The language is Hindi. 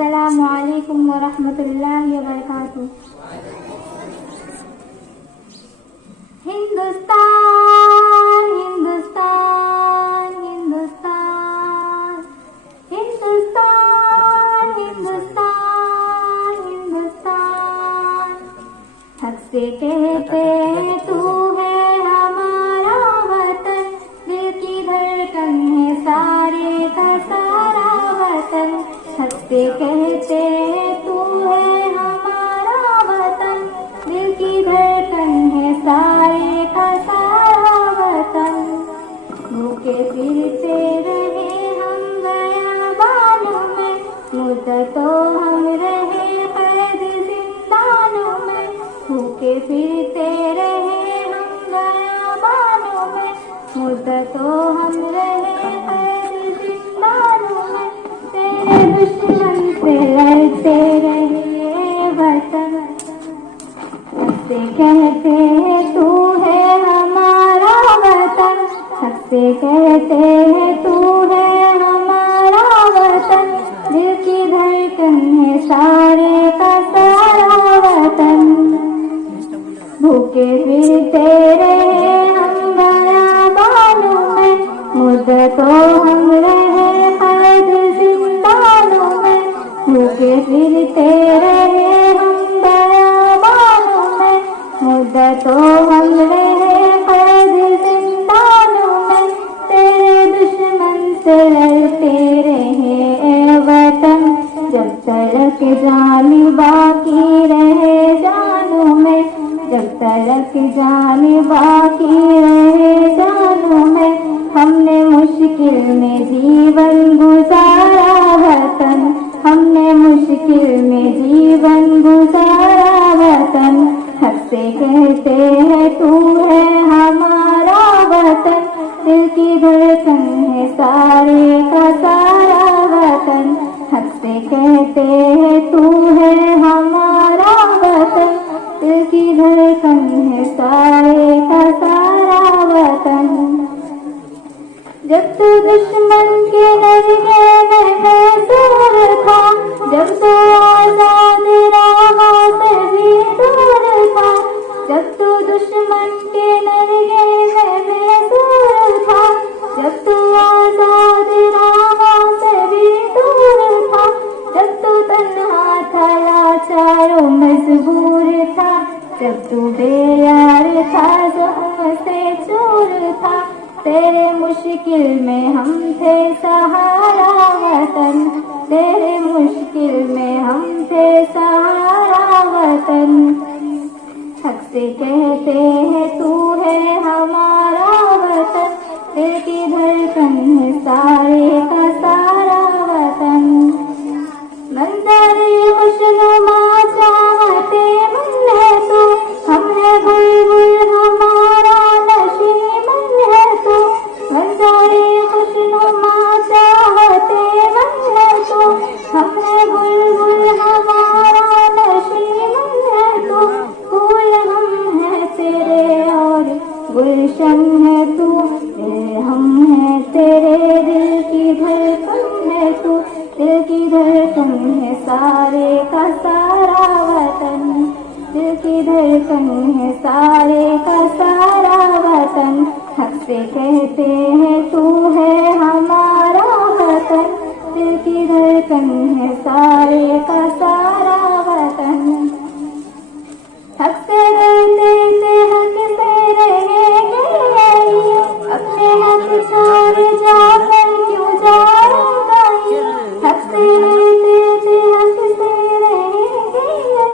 अस्सलामु अलैकुम वरहमतुल्लाहि वबरकातुहू। हिंदुस्तान हिंदुस्तान हिंदुस्तान हिंदुस्तान हिंदुस्तान हिंदुस्तान। हक से कहते हैं तू है हमारा वतन, दिल की धड़कन है सारे का सारा वतन। हक से कहते हैं तू है हमारा वतन, दिल की धड़कन है सारे का सारा वतन। भूखे फिरते रहे हम बयाबानों में, मुद्दतों हम रहे कैद जिंदानों में। भूखे फिरते रहे हम बयाबानों में, मुद्दतों हम रहे कैद जिंदानों में। तेरे दुश्मन से लड़ते रहे वतन, हक से कहते हैं तू है हमारा वतन। हक से कहते हैं तू है हमारा वतन, दिल की धड़कन है सारे का सारा वतन। भूखे फिरते रहे हम बयाबानों में, मुद्दतों हम रहे कैद जिंदानों में। भूखे फिरते रहे हम बयाबानों में, मुद्दतों हम रहे कैद जिंदानों में। तेरे दुश्मन से लड़ते रहे ए वतन, जब तक जान बाकी रहे जानों में। जब तक जान बाकी रहे जानों में, हमने मुश्किल में जीवन गुजारा वतन। हमने मुश्किल में जीवन गुजारा वतन। हक से कहते हैं तू है हमारा वतन, दिल की धड़कन है सारे का सारा वतन। हक से कहते हैं तू है हमारा वतन, दिल की धड़कन है सारे का सारा वतन। जब तू दुश्मन के नजरे में महसूर था, जब तू आजाद राहों से भी दूर था। जब तू दुश्मन के नजरे में महसूर था, जब तू आजाद राहों से भी दूर था। जब तू तन्हा था लाचार मजबूर था, जब तू बेयार था ज़ख्म से चूर था। तेरे मुश्किल में हम थे सहारा वतन, तेरे मुश्किल में हम थे सहारा वतन। हक से कहते हैं तू है हमारा वतन, दिल की धड़कन है सारे का सारा वतन। मंज़र खुशनुमा चाहते मन है तू, हम है बुलबुल हमारा नशीमन है तू। मंज़र खुशनुमा चाहते मन है तू, हम है बुलबुल हमारा नशीमन है तू। फूल हम है तेरे और गुलशन है तू, हम है तेरे दिल की धड़कन है तू। दिल की धड़कन है सारे का सारा वतन, दिल की धड़कन है सारे का सारा वतन। हक से कहते हैं तू है हमारा वतन, दिल की धड़कन है सारे का सारा वतन। हक